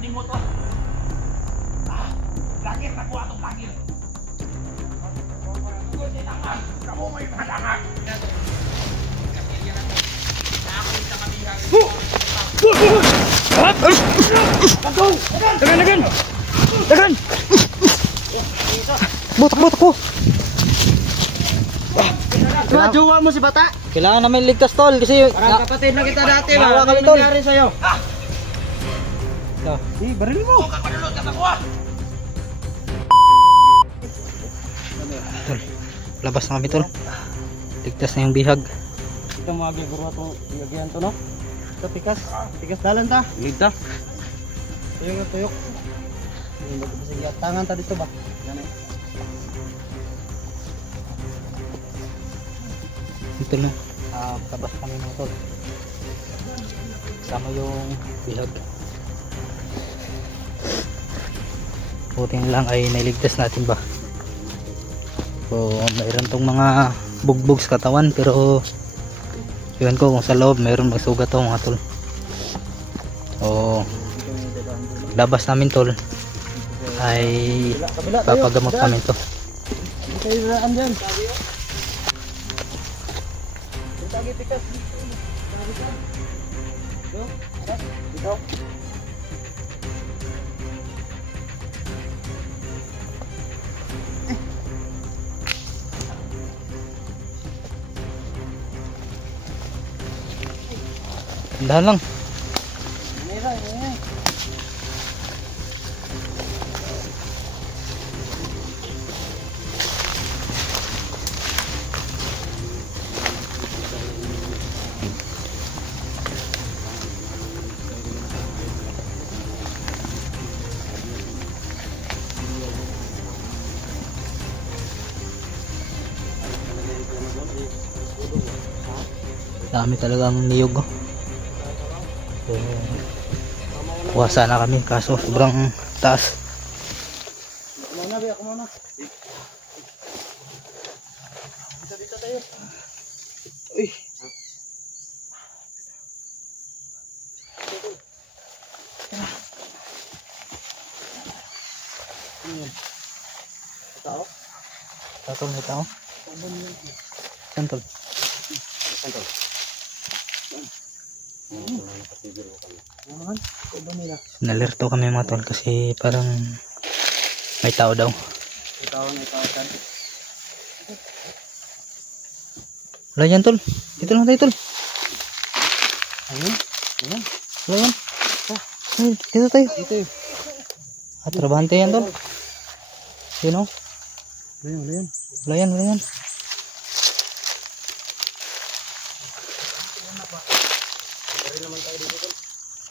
Kanimot to. Langit na kuha itong langit. Tugod din ang kamu may malangat. Dagan! Dagan! Butak ko! Jowa mo si bata? Kailangan namin ligtas tol kasi Parang kapatid na kita dati. Mawa kami, Ano tol. nangyari sa'yo? baril mo! Kapadulot ka sa kuha. Tol, labas na kami tol. Ligtas na yung bihag. Ito mga biguro ito. Bigyan to no? Ito tikas. Tikas dalan ta. Ligtas? Tuyok na tuyok. Sige, tangan ta dito ba? Ito na. Labas kami ng tol. Kasama yung bihag. Buti lang ay nailigtas natin ba. So mayroon tong mga bugbog sa katawan pero yun ko kung sa loob mayroon magsugat to mga tol. So labas namin tol ay papagamot namin to. Kayo daan dyan. Lagi tikas. Dito. Dahan lang. Dami talagang niyog. So, kuha sana kami kaso sobrang taas. Kumana ba? Kumana. Dito tayo. Uy. Tao? Tatol may tao? Santol. Santol. Nalerto kami mga tol kasi parang may tao daw. May tao kan. Wala yan tol. Dito lang tayo tol. Ayun. Ayun. Wala yan. Ay, dito tayo. Dito. At trabahante yan tol. Yun o. Ayun. Wala yan. Wala yan.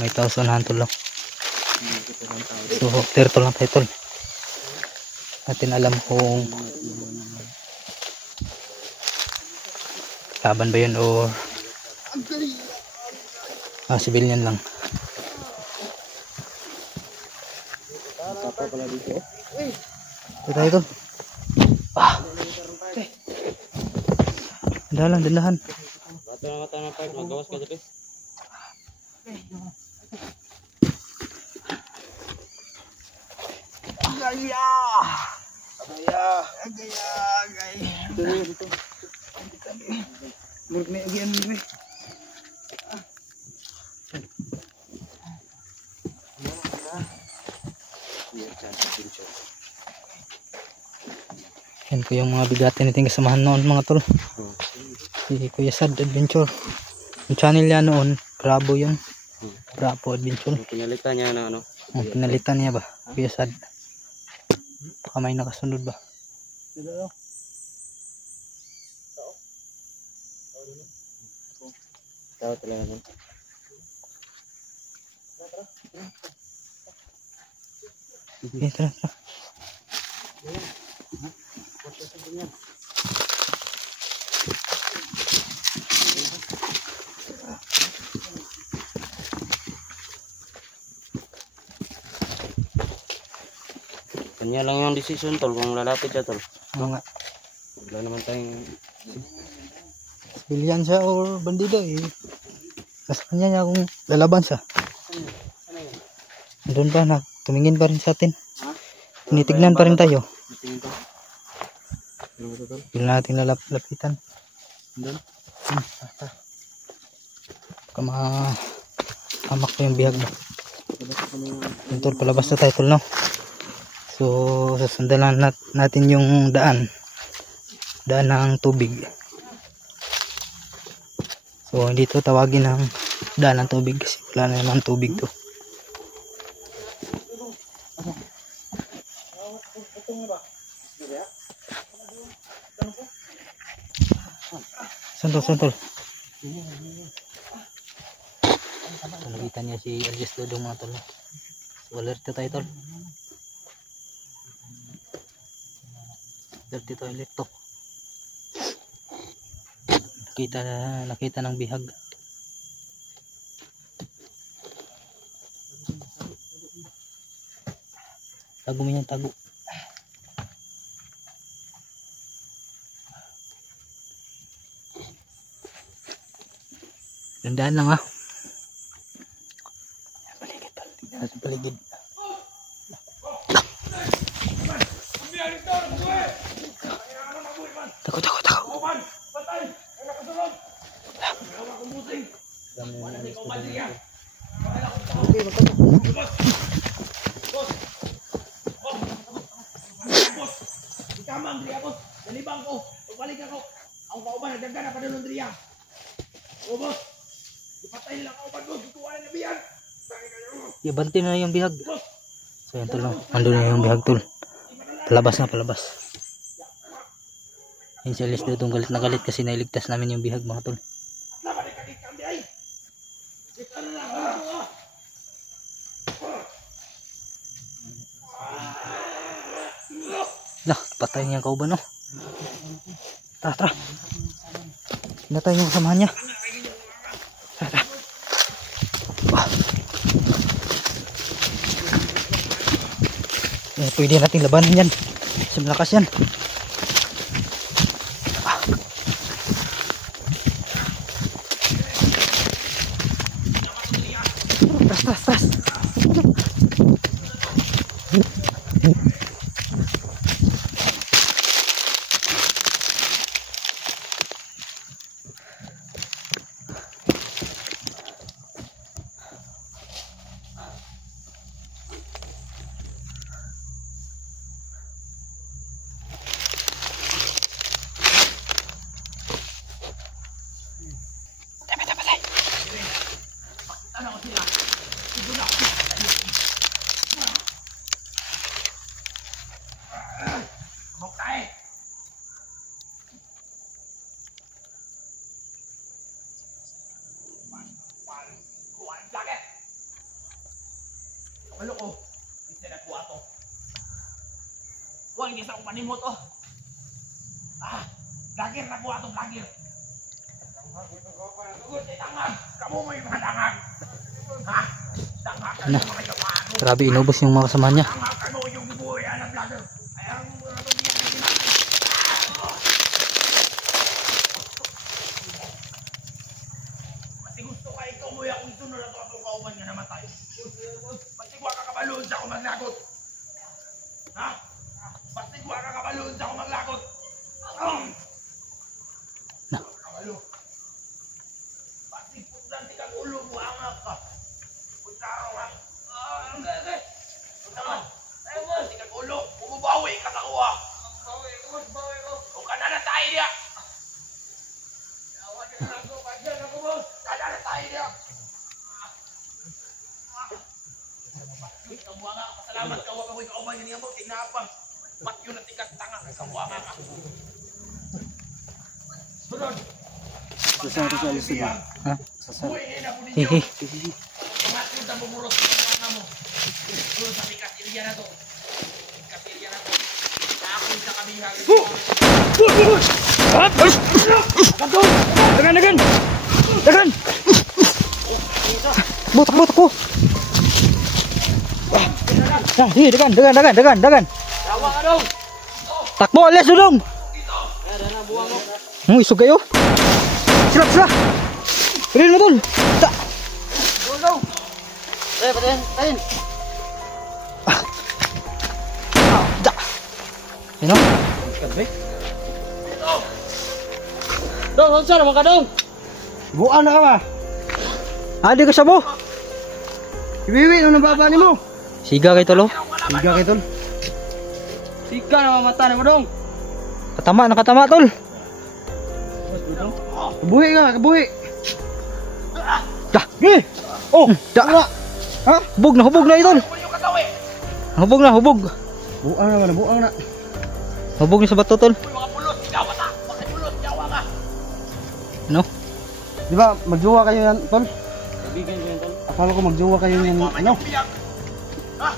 May tao sa unahan tol lang. So, terto lang tayo tol. Natin alam kung laban ba yun o civilian lang. Ito tayo tol. Dandahan, dandahan. Bato na mata na part, magawas ka dito. Gaya. Dito. Murag na again ni. Yan ko yung mga bigatin natin kasamahan noon mga tol. Si Kuya Sad Adventure. Yung channel niya noon, Bravo yun. Bravo Adventure. Pinalitan niya na ano. Pinalitan niya ba? Kuya Sad. Baka may nakasunod ba? Tao talaga. Okay, tara, tara. Kanya lang yung decision tol kung lalapit siya tol. Oo nga. Wala naman tayong Civilian siya o bandido eh. Nasa kanya niya kung lalaban siya. Doon pa, tumingin pa rin sa atin. Ha? Tinitignan pa rin tayo. Tingin ko. Pero ito tol. Hindi natin lapitan. Doon. Baka hamak pa yung bihag mo. Labas ako ng... Tol, palabas na tayo tol, no? So sasandalan natin yung daan ng tubig. So hindi to tawagin ng daan ng tubig kasi wala na naman tubig to. Santol. Nakita niya si Aljus Dodong mga tol. So alerto tayo tol. Alerto alerto. Nakita ng bihag. Tago mo yan, tago. Dandaan lang ha. Paligid tol. Tingnan natin paligid. Takot. Kamang diri ako. Dalibang ko. Pagbalik ako. Ang kauban nagdagan na padulong diri. O boss. Ipatay nila kauban ko. Tutuan na biyan. Ibanti na yung bihag. So yan tol. Andun na yung bihag tol. Palabas. Yung si Aljus Dodong galit na galit kasi nailigtas namin yung bihag mga tol. Lah, patay niya kauban no. Tara. Natay yung kasamahan niya. Tara. Pwede natin labanan yan. Kasi malakas yan. Tras. Malo ko. Isa na po ato. Huwag hindi sa akong panimot oh. Vlogger na po ato, vlogger. Tangag. Kamu mo yung mga tangag. Tangag ka yung mga gawato. Grabe, inubos yung mga kasamahan niya. Tangag ka mo yung bubuhay na vlogger. Ayang mga ito Kasi gusto ka ikaw mo yung kung sunod na ito atong kauban nga namatay. Basigwa ka kabaloon sa akong maglagot. Ha? Basigwa ka kabaloon sa akong maglagot. Kabalo. Basipot lang di kang ulo mo angap ka. Putarong ang... Ang gagay. Putarong. Ayun, di kang ulo. Umubawi ka sa kuha. Bawi ko. Kung ka na na tayo niya. Yawa niya na ako. Kadyan ako mo. Kada na tayo niya. Kamuanga ka, pasalamat ka, huwag ako'y kauban niya mo, tignapang. Mat yun na tikat tanga, kamuanga ka. Sunod. Sasama sa Aljus Dodong. Ha? Sasama. Buhay na po ninyo. Hihi. Mat yun na bumurot sa kamuanga mo. Sunod sa tikas iriya na to. Tikas iriya na to. Naakoy sa kabihag. Dagan! Butak ko! Sige, dagan! Tawa ka daw! Takbo, Aljus Dodong! Isog kayo! Sila! Rin mo tol! Patayin. You know? Dong, saan naman ka dong? Buan na ka ba? Di ka sabo. Ibiwi, ano nababa ni mo? Siga kay tol oh. Siga kay tol. Siga na mamata ni mo dong. Nakatama tol. Kabuhi ka, kabuhi. Dah. Oh, Da. ha? Hubog na idol. Yung katawi. Hubog. Buang na ba, buang na. Hubog na sa bato tol. Uy, mga pulot. Yawa ta. Bakit pulot? Yawa ka. No? Di ba, magjowa kayo yan, tol? Kaibigan ko yan, tol. Akala ko magjowa kayo yan, ano? Ha?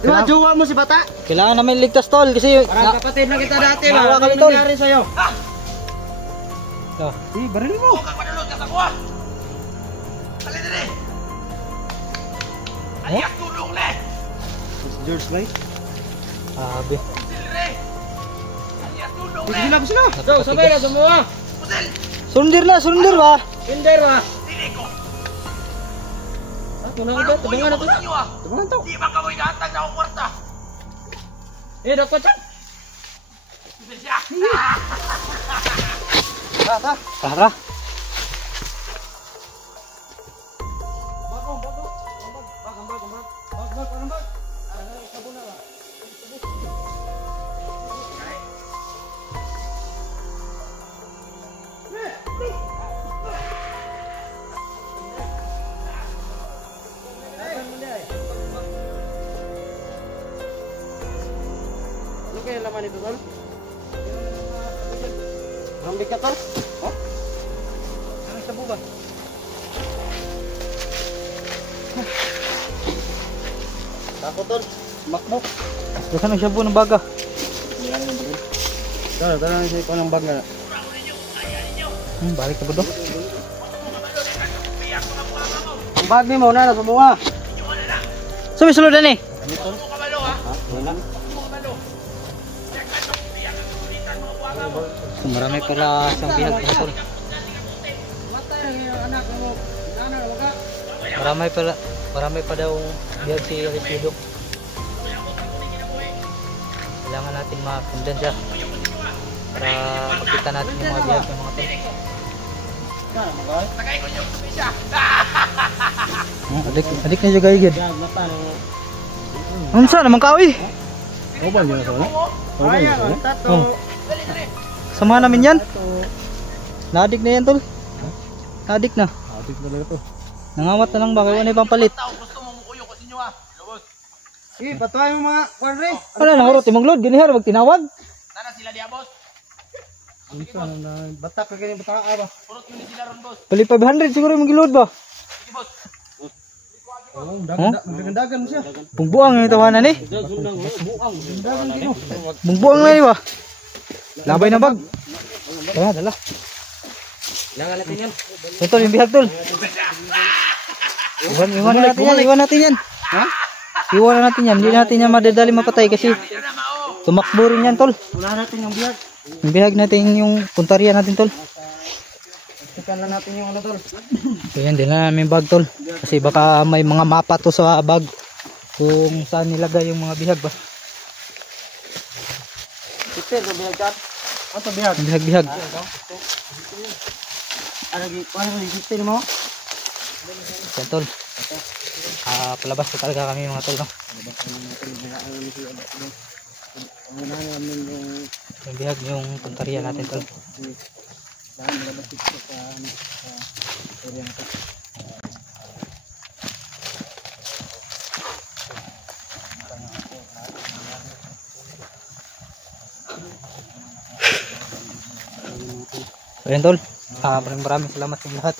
Di ba, jowa mo si Bata? Kailangan namin ligtas tol kasi Parang kapatid na kita dati, Maawa ba? kami, Ano tol. nangyari sa'yo? Oh. Baril mo. Huwag kang manulot ka sa kuha. Dali, dali. Alias tulong le. George Light. Sabi. Pusil le. Alias tulong le. Sila po sila. Go, sabay na, sumuha. Pusil. Sundir ba? Kinder ba? Dili ko. Tunang Ano ito, ko tunangan yung na ako to. sa inyo ah? Tunangan to. Di ba kamoy nahatag na akong kwarta? Dapat siya. Pusil siya. Ta. Tara. Ano kaya laman ito, tol? Rambik ka, tol? Oh? Anong sabu ba? Tako, tol. Makmok. Baka nagsabu ng baga. Tol, tol na siya ng bag na. Balik ka ba doon? Ang bag ni mo na, sumuha. Sumi sulod na ni. Huwag mo kabalo ha. Wala. Huwag mo kabalo. Kaya kato, biyak ang sulitan mga buwaga mo. So, marami pala siyang bihag mga tol. Matay lang yung anak mo. Sana, wag ka. Marami pa daw bihag si Alisidok. Kailangan natin mapundan siya para makita natin yung mga bihag ng mga tol. Sana, magay. Tagay ko yung subi siya. Adik na siya gayigid. Yan, mata ng... Ano saan naman ka uy? Oh, ba yun na sana? Oh, ba yun na sana? Oh. Dali, dali. Sama namin yan. Naadik na yan tol. Naadik na. Adik na lang ito. Nangawat na lang ba? Kaya ano yung pampalit? Tao, gusto mo mukuyo ko sa inyo ha. Lubos. Sige, patuhay mo mga kwarre. Wala na hurot imong load. Ganihar wag tinawag. Sana sila diya, boss. Ano sa batak ka ganyan batak ka ba? Purot mo ni sila ron, boss. Pali 500 siguro yung load ba? Sige, boss. Oh, dagan mo siya. Bungbuang yung tawanan eh. Dagan kino. Bungbuang na ba? Labay na bag. Dala, dala. Langan natin yan. Ito yung bihag tol. Iwan na natin yan. Iwan natin yan. Ha? Iwan na natin yan. Hindi natin yan madadali mapatay kasi tumakbo rin yan tol. Wala natin yung biyag. Yung bihag natin yung puntarya natin tol. Tikan lang natin yung ano tol. So yan, din na namin bag tol. Kasi baka may mga mapa to sa bag. Kung saan nilagay yung mga bihag ba. Tikan sa biyag kat. Ano sa biyag? Yung bihag-bihag. Ano yung tikan mo? Yan tol. Palabas na talaga kami mga tol no. Yung bihag yung puntarya natin tol. So yan tol. Maraming salamat sa lahat.